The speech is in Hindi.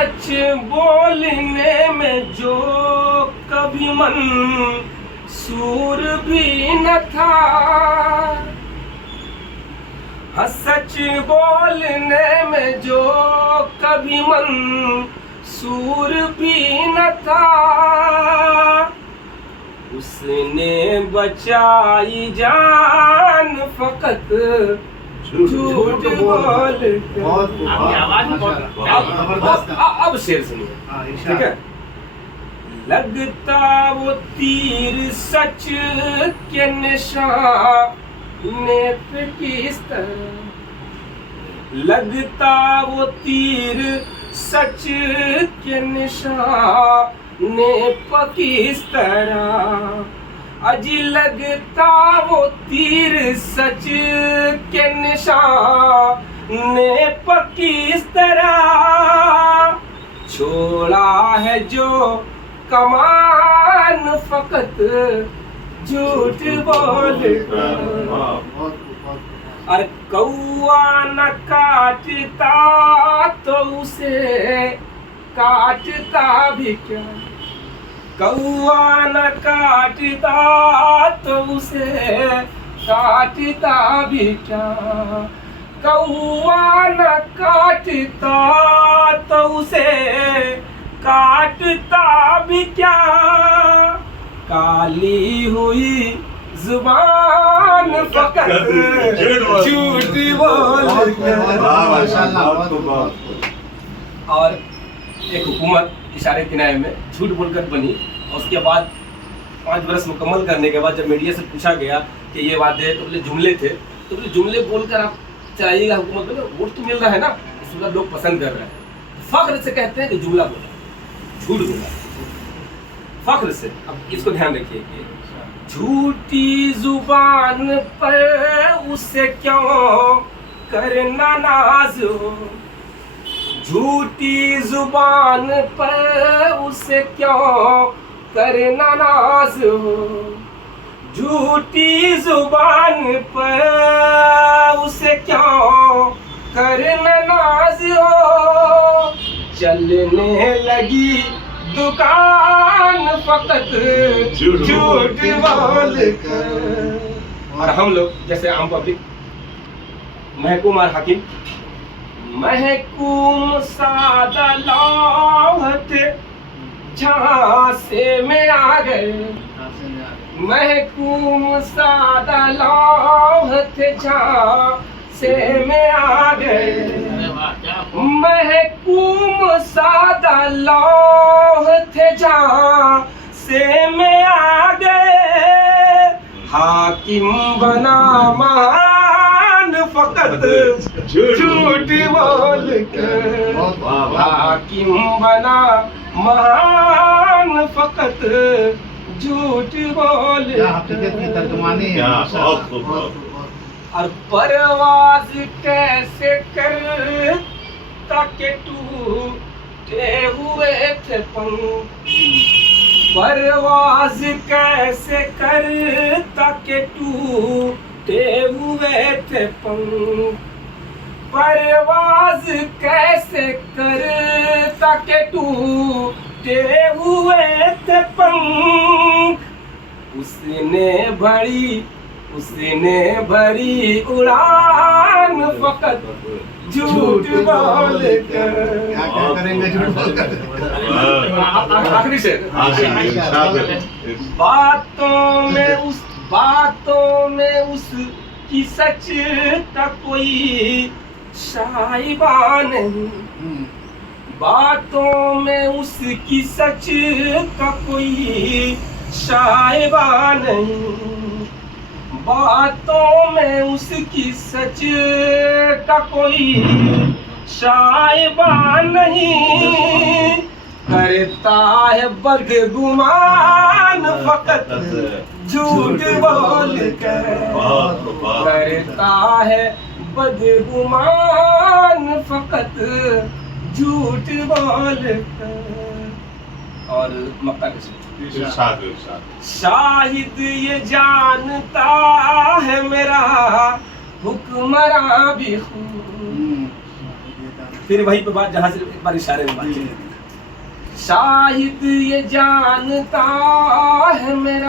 सच बोलने में जो कभी मन सूर भी न था, हाँ सच बोलने में जो कभी मन सूर भी न था, उसने बचाई जान फकत झूठ बोल कर। अब शेर सुनिए, ठीक है। लगता वो तीर सच के निशाने पे किस तरह, लगता वो तीर सच के निशाने पे किस तरह, अजी लगता वो तीर सच के निशाने पर किस तरह, छोड़ा है जो कमान फकत झूठ बोल कर। और कौआ न काटता तो उसे काटता भी क्या, कौआ न काटता तो उसे काटता भी क्या, कौआ न काटता तो उसे काटता भी क्या, काली हुई जुबान फकत झूठ बोल कर। और एक हुकूमत इशारे किनारे में झूठ बोलकर बनी, और उसके बाद 5 बरस मुकम्मल करने के बाद जब मीडिया से पूछा गया कि ये वादे तो बोले जुमले थे, तो बोले जुमले बोलकर आप चलाइएगा हुकूमत में, वोट तो मिल रहा है ना, इसलिए लोग पसंद कर रहे हैं। फख्र से कहते हैं कि जुमला बोला, झूठ बोला, फख्र से। अब इसको ध्यान रखिए कि झूठी जुबान पर उसे क्यों करना नाज हो, झूठी जुबान पर उसे क्यों करना नाज हो, झूठी जुबान पर उसे क्यों करना नाज हो, चलने लगी दुकान फकत झूठ बोल कर। और हम लोग जैसे आम पब्लिक, महकूम और हाकिम, महकूम सादा लौहते झांसे में आ गए, महकूम सादा लौहते झांसे में आ गए, महकूम सादा लौहते झांसे में आ गए, हाकिम बना महान फकत झूठ बोल कर, हाकिम बना महान फकत झूठ बोल कर। और परवाज कैसे कर ताके टूटे हुए थे पंख, परवाज कैसे कर ताके टूटे हुए थे पंख, परवाज कैसे कर ताके टूटे हुए थे पंख, उसने भरी उड़ान फकत झूठ बोल कर। आखिरी शेर, बातों में उसकी सच का कोई शाइबा नहीं, बातों में उसकी सच का कोई शाइबा नहीं, बातों में उसकी सच का कोई शाइबा नहीं, करता है बदगुमान फकत झूठ बोल कर, करता है बदगुमान फकत झूठ बोल कर। और मक्का के शाहिद ये जानता है मेरा हुक्मरां भी खूब, फिर वहीं पे बात जहाँ से एक बार इशारे में बात चली। शायद ये जानता है मेरा